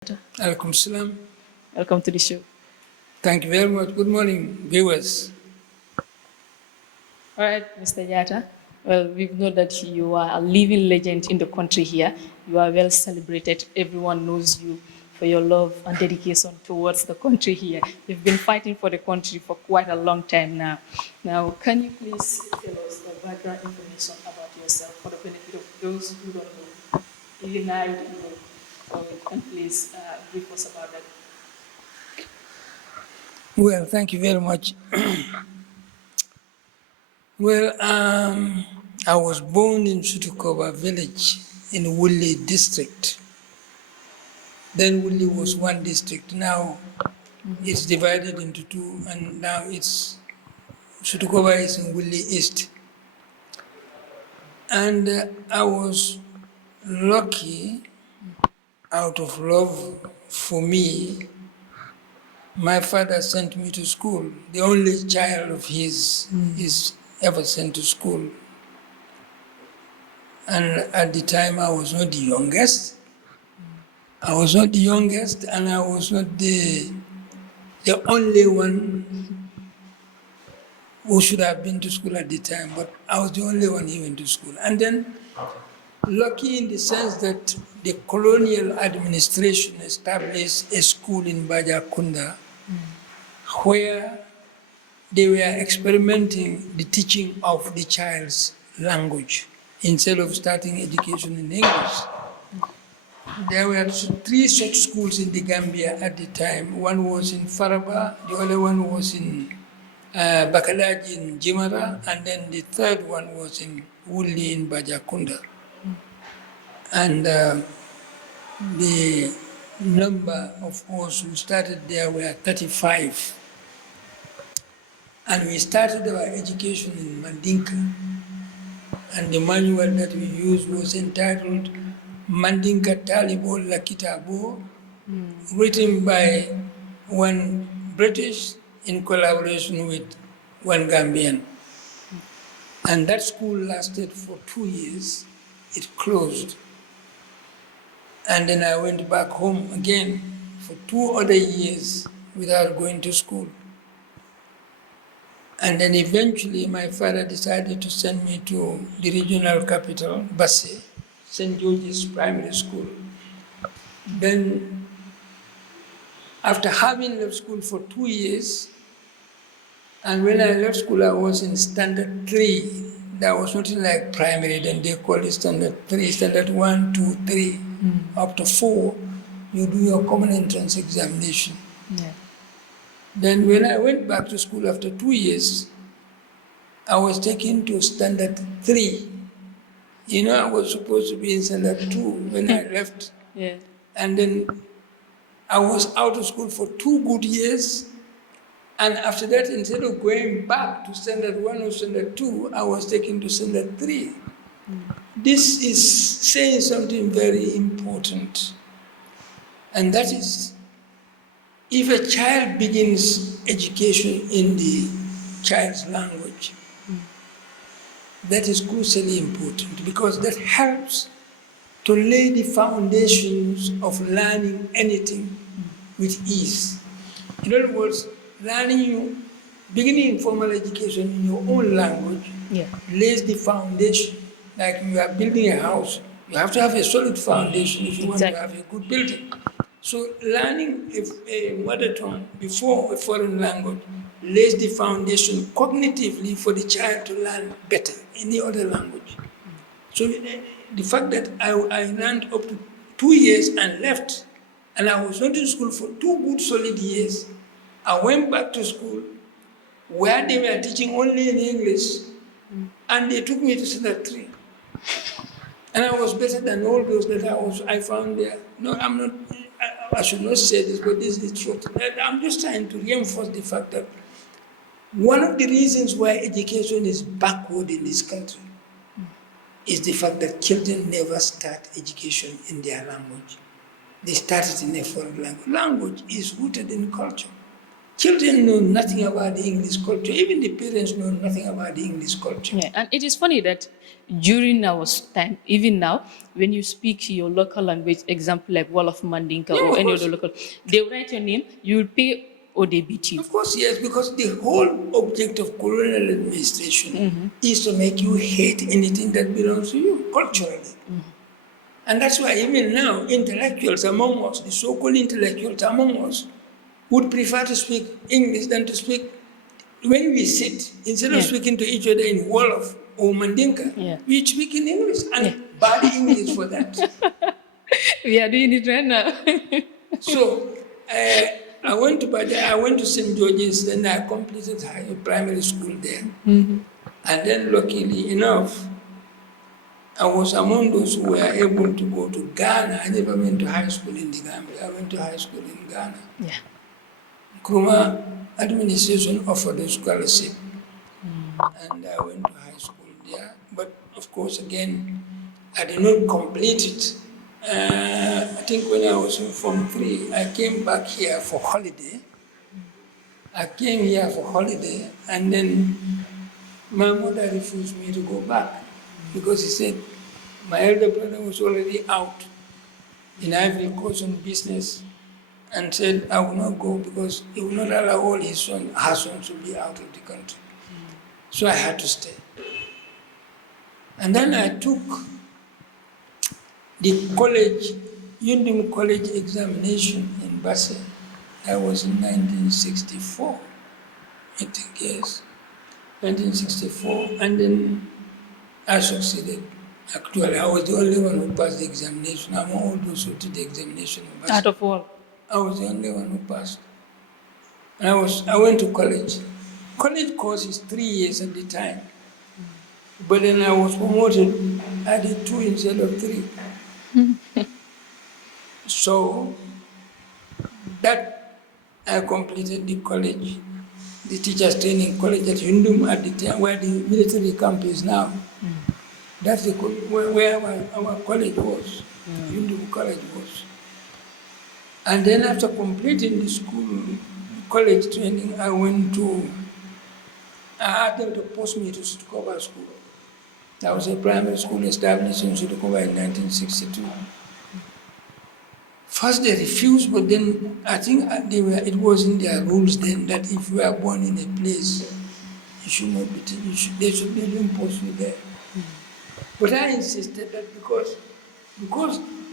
Alaikum salam. Welcome to the show. Thank you very much. Good morning, viewers. All right, Mr. Jatta. Well, we know that you are a living legend in the country here. You are well celebrated. Everyone knows you for your love and dedication towards the country here. You've been fighting for the country for quite a long time now. Now, can you please tell us the background information about yourself for the benefit of those who don't know? And please brief us about that. Well, thank you very much. Well, I was born in Sutukoba village in Wuli district. Then Wuli was one district. Now it's divided into two, and now Sutukoba is in Wuli East. And I was lucky, out of love for me, my father sent me to school. The only child of his is ever sent to school. And at the time, I was not the youngest. I was not the youngest, and I was not the only one who should have been to school at the time, but I was the only one who went to school. And then, lucky in the sense that the colonial administration established a school in Bajakunda where they were experimenting the teaching of the child's language instead of starting education in English. There were three such schools in the Gambia at the time. One was in Faraba, the other one was in Bakalaji in Jimara, and then the third one was in Wuli in Bajakunda. And the number of us who started there were 35. And we started our education in Mandinka. And the manual that we used was entitled Mandinka Talibo Lakitabo, written by one British in collaboration with one Gambian. And that school lasted for 2 years. It closed. And then I went back home again for 2 other years without going to school. And then eventually my father decided to send me to the regional capital, Basse, St. George's Primary School. Then, after having left school for 2 years, and when I left school, I was in standard 3. That was nothing like primary, then they call it standard 3, standard 1, 2, 3, up to 4, you do your common entrance examination. Yeah. Then when I went back to school after 2 years, I was taken to standard 3. You know, I was supposed to be in standard 2 when I left. Yeah. And then I was out of school for 2 good years. And after that, instead of going back to standard 1 or standard 2, I was taken to standard 3. This is saying something very important. And that is, if a child begins education in the child's language, that is crucially important because that helps to lay the foundations of learning anything with ease. In other words, beginning formal education in your own language lays the foundation. Like you are building a house, you have to have a solid foundation if you want to have a good building. So learning a mother tongue before a foreign language lays the foundation cognitively for the child to learn better any other language. So the fact that I learned up to 2 years and left, and I was not in school for 2 good solid years, I went back to school where they were teaching only in English, and they took me to standard 3. And I was better than all those that I found there. No, I'm not. I should not say this, but this is the truth. I'm just trying to reinforce the fact that one of the reasons why education is backward in this country is the fact that children never start education in their language. They start it in a foreign language. Language is rooted in culture. Children know nothing about the English culture. Even the parents know nothing about the English culture. Yeah, and it is funny that during our time, even now, when you speak your local language, example like Wolof Mandinka Yeah, or of any course. other local, they will write your name, you will pay or they beat you. Of course, yes, because the whole object of colonial administration is to make you hate anything that belongs to you culturally. And that's why even now, intellectuals among us, the so-called intellectuals among us, would prefer to speak English than to speak. When we sit, instead of speaking to each other in Wolof or Mandinka, we speak in English, and bad English for that. We are doing it right now. So, I went to St. George's, then I completed primary school there. And then luckily enough, I was among those who were able to go to Ghana. I never went to high school in the Gambia. I went to high school in Ghana. Yeah. Nkrumah administration offered a scholarship. And I went to high school there. But of course, again, I did not complete it. I think when I was in Form 3, I came back here for holiday. And then my mother refused me to go back because he said my elder brother was already out in Ivory Coast on business and said I will not go because he will not allow all her sons to be out of the country. So I had to stay. And then I took the Yundum College examination in Basse. That was in 1964, I think, yes. 1964, and then I succeeded. Actually, I was the only one who passed the examination. I'm all those who did the examination. Out of all? I was the only one who passed. And I went to college. College course is 3 years at the time. But then I was promoted. I did 2 instead of 3. So that I completed the college, the teachers training college at Yundum at the time where the military camp is now. That's where our college was, Yundum College was. And then after completing the college training, I had them to post me to Sudukoba School. That was a primary school established in Sudukoba in 1962. First they refused, but then I think it was in their rules then that if you are born in a place, you should not be, they shouldn't post you there. But I insisted that because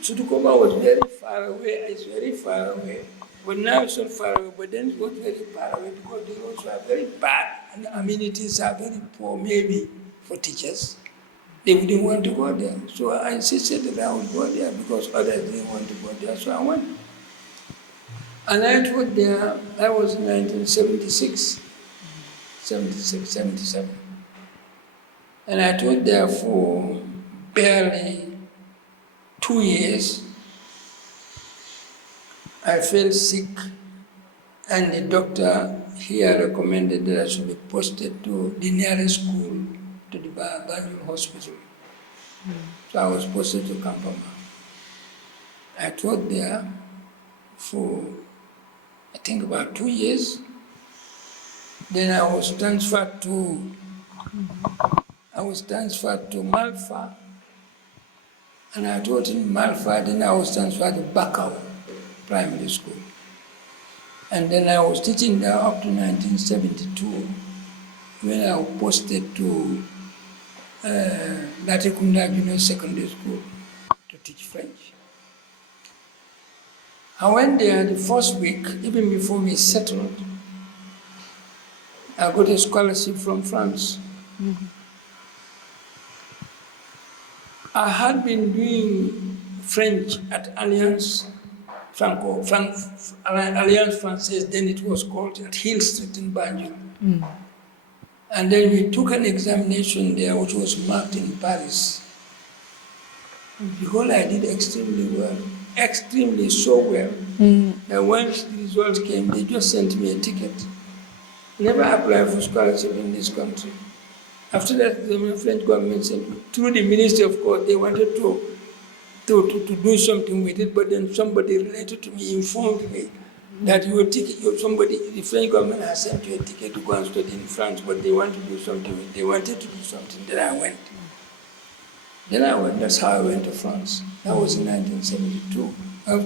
Sudukoba was very far away, it's very far away. But now it's not far away, but then it was very far away because the roads were very bad and the amenities are very poor, maybe for teachers. They wouldn't want to go there. So I insisted that I would go there because others didn't want to go there, so I went. And I taught there, that was in 1976, 76, 77. And I taught there for barely 2 years. I fell sick, and the doctor here recommended that I should be posted to the nearest school, to the Banjul Hospital. So I was posted to Kampama. I taught there for, I think, about 2 years. Then I was transferred to Malfa, and I taught in Malfa. Then I was transferred to Bakau Primary School. And then I was teaching there up to 1972, when I was posted to Latikunda Junior Secondary School to teach French. I went there the first week, even before we settled. I got a scholarship from France. I had been doing French at Alliance Française, then it was called, at Hill Street in Banjul. And then we took an examination there, which was marked in Paris. Because I did extremely well, so well, that once the results came, they just sent me a ticket. Never applied for scholarship in this country. After that, the French government sent me, through the Ministry of Course, they wanted to do something with it, but then somebody related to me informed me that the French government has sent you a ticket to go and study in France, but they want to do something. They wanted to do something. Then I went. That's how I went to France. That was in 1972. I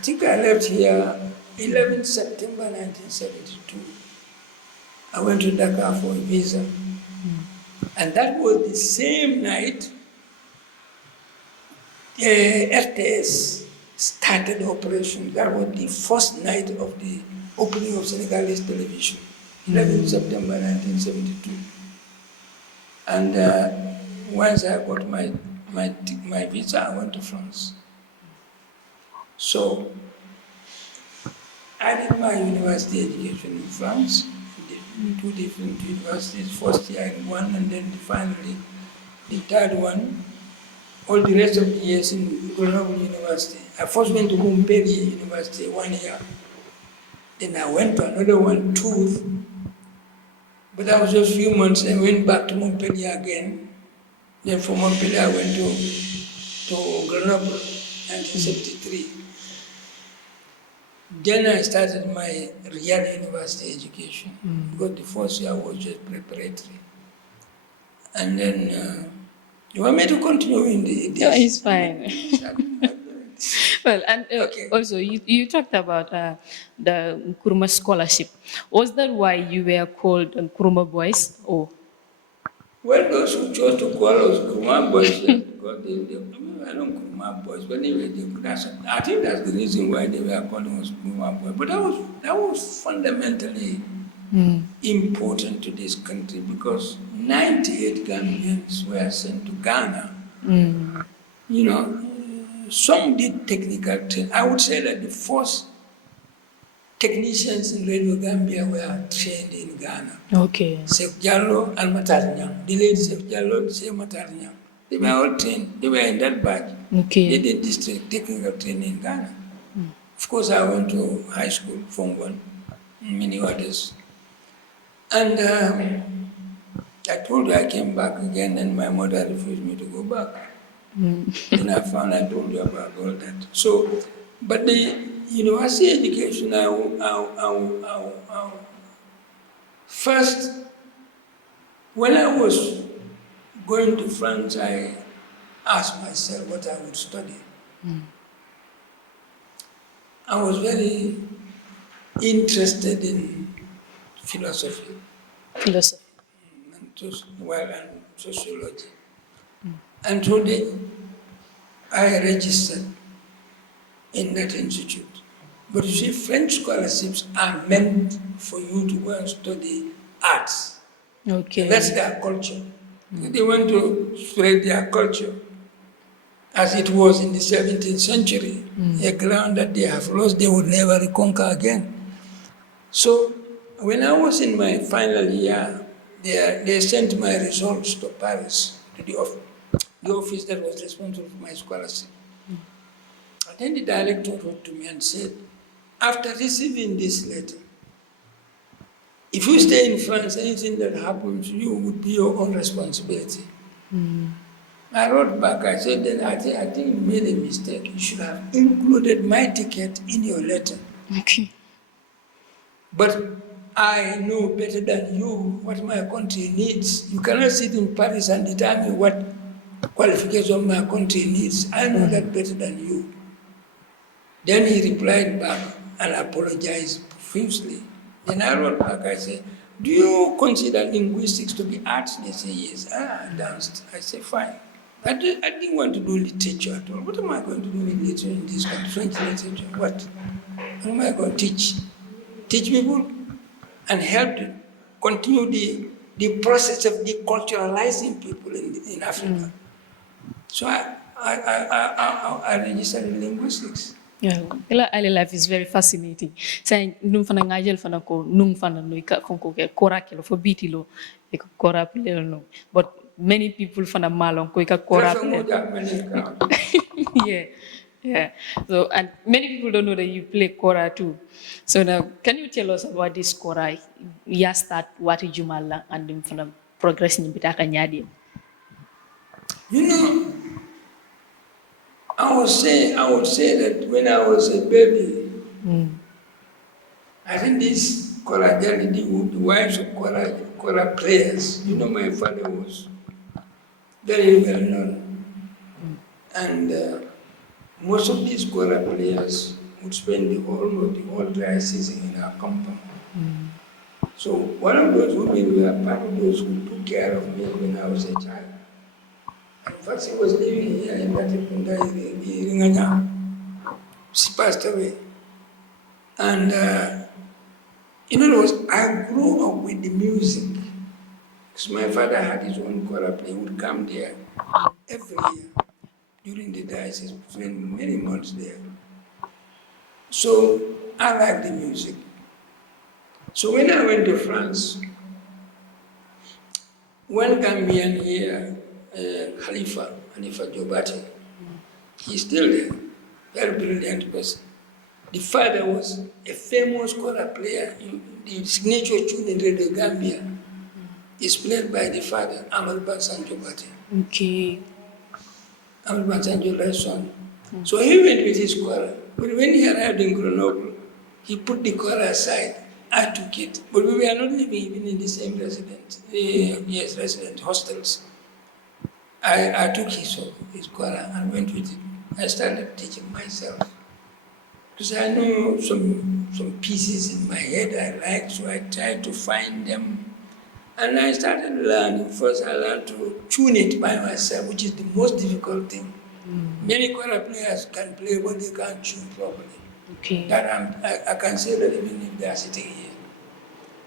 think I left here 11 September 1972. I went to Dakar for a visa. And that was the same night RTS started operation. That was the first night of the opening of Senegalese television, 11 September 1972. And once I got my visa, I went to France. So I did my university education in France, in 2 different universities, first year in one, and then finally the third one, all the rest of the years in Grenoble University. I first went to Montpellier University 1 year, then I went to another one, 2, but that was just a few months, and went back to Montpellier again. Then from Montpellier I went to Grenoble, 1973. Then I started my real university education, because the first year was just preparatory. And then, you want me to continue in the... No, it's fine. Well, and Okay. also you talked about the Nkrumah scholarship. Was that why you were called Nkrumah boys? Or Well, those who chose to call us Nkrumah boys, because I know Nkrumah boys, but anyway, I think that's the reason why they were calling us Nkrumah boys. But that was fundamentally important to this country, because 98 Gambians were sent to Ghana. You know, some did technical training. I would say that the first technicians in Radio Gambia were trained in Ghana. okay. Sheikh Jallo and Matar Nyang. The late Sheikh Jallo and Sheikh Matar Nyang. They were all trained. They were in that batch. Okay. They did this technical training in Ghana. Of course, I went to high school, Form 1, and many others. And I told you I came back again, and my mother refused me to go back. Then I told you about all that. So, but the university education, first, when I was going to France, I asked myself what I would study. I was very interested in philosophy. And sociology. And so I registered in that institute. But you see, French scholarships are meant for you to go and study arts. Okay. And that's their culture. They want to spread their culture, as it was in the 17th century, a ground that they have lost, they would never reconquer again. So when I was in my final year, they sent my results to Paris, to the office that was responsible for my scholarship. And then the director wrote to me and said, after receiving this letter, if you stay in France, anything that happens to you would be your own responsibility. I wrote back, I said, then I think you made a mistake. You should have included my ticket in your letter. Okay. But I know better than you what my country needs. You cannot sit in Paris and determine what qualification my country needs. I know that better than you. Then he replied back and apologized profusely. Then I wrote back, I said, do you consider linguistics to be arts? They say, yes. I danced. I said, fine. I didn't want to do literature at all. What am I going to do with literature in this country? French literature? What am I going to teach? Teach people and help to continue the process of deculturalizing people in Africa. So I registered in linguistics. Yeah, ila early life is very fascinating. Say nung fana ngajel fana ko nung fana no ika konko ke kora kilo for biti lo ika kora pile no. But many people fana malong ko ika kora pile. Yeah. So and many people don't know that you play kora too. So now, can you tell us about this kora? Ya start wati jumala and then fana progress ni bitaka nyadi. You know, I would say that when I was a baby, I think these choir, the wives of choir players, my father was very well known. And most of these choir players would spend almost the whole dry season in our compound. So one of those women were part of those who took care of me when I was a child. And first he was living here in Latikunda, Ringanya. She passed away. And I grew up with the music. Because my father had his own choir play. He would come there every year during the diocese, spend many months there. So I like the music. So when I went to France, one Gambian here, Khalifa Jobati, he's still there, very brilliant person. The father was a famous choir player. The signature tune in Radio Gambia is played by the father, Amal Bansan Jobati. Okay. Amal Bansan Joba's son. So he went with his choir. But when he arrived in Grenoble, he put the choir aside. I took it. But we were not living even in the same resident hostels. I took his choir and went with it. I started teaching myself. Because I know some pieces in my head I like, so I tried to find them. And I started learning. First, I learned to tune it by myself, which is the most difficult thing. Many choir players can play, but they can't tune properly. Okay. That I can say that even if they are sitting here.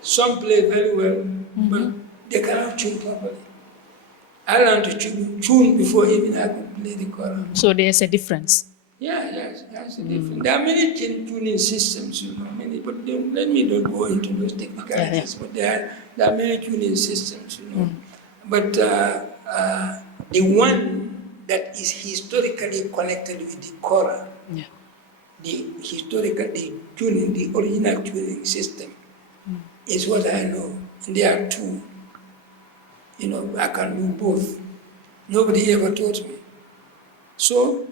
Some play very well, but they cannot tune properly. I learned to tune before even I could play the choir. So there's a difference. Yeah, yes, that's the difference. There are many tuning systems, many, but let me not go into those technicalities. But there are many tuning systems, But the one that is historically connected with the choir, the original tuning system, is what I know. And there are two. I can do both. Nobody ever taught me. So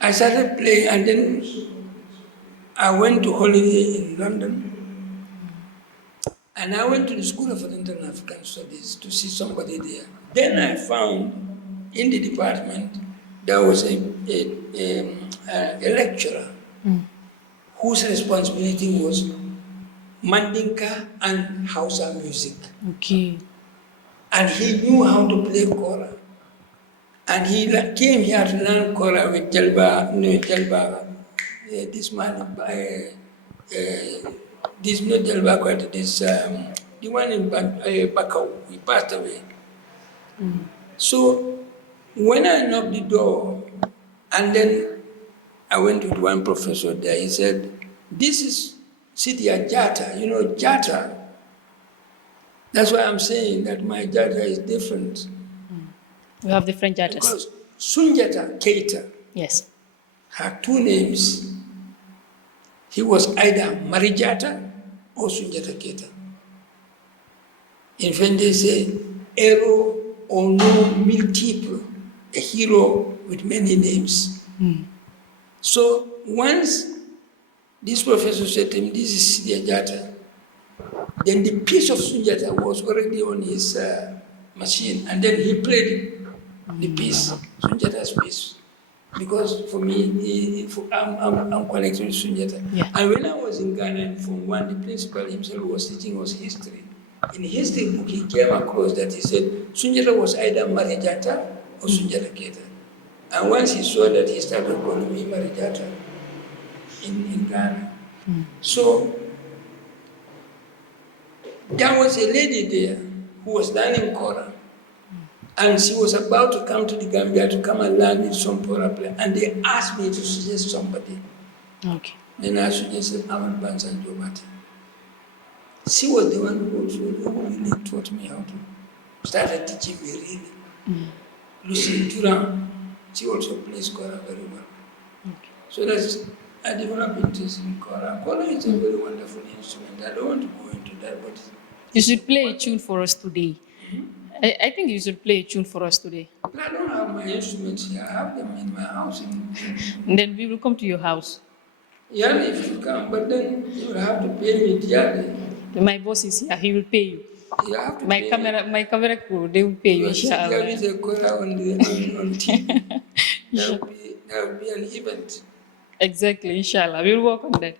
I started playing, and then I went to holiday in London, and I went to the School of Oriental African Studies to see somebody there. Then I found in the department there was a lecturer whose responsibility was Mandinka and Hausa music. Okay. And he knew how to play kora. And he came here to learn kora with Jalba, this man, this not Jalba, the one in Bakau, he passed away. So when I knocked the door, and then I went with one professor there, he said, this is Sidia Jatta, Jatta. That's why I'm saying that my Jatta is different. We have different Jattas. Because Sunjata Keita, yes, had two names. He was either Marijata or Sunjata Keita. In French they say, héros au nom multiple, a hero with many names. So once this professor said to him, this is Sidia Jatta, then the piece of Sunjata was already on his machine, and then he played the piece, Sunjata's piece. Because for me, I'm connected with Sunjata. Yeah. And when I was in Ghana in Form 1, the principal himself was teaching us history. In his history book, he came across that he said Sunjata was either Marijata or Sunjata Keita. And once he saw that, he started calling me Marijata in Ghana. So there was a lady there who was learning Kora. And she was about to come to the Gambia to come and learn with some Kora play. And they asked me to suggest somebody. Okay. Then I suggested Ahmad Bansan Jobati. She was the one who really taught me how to start teaching me really. Lucy Turan, she also plays Kora very well. Okay. So I developed interest in Kora. Kora is a very wonderful instrument. I don't want to go into that, but you should play a tune for us today. I think you should play a tune for us today. I don't have my instruments here. I have them in my house. And then we will come to your house. Yeah, if you come, but then you will have to pay me dearly. My boss is here. He will pay you. You have to pay me. My camera crew, they will pay you, You see, there inshallah. is a choir on TV. That would be an event. Exactly, inshallah. We'll work on that.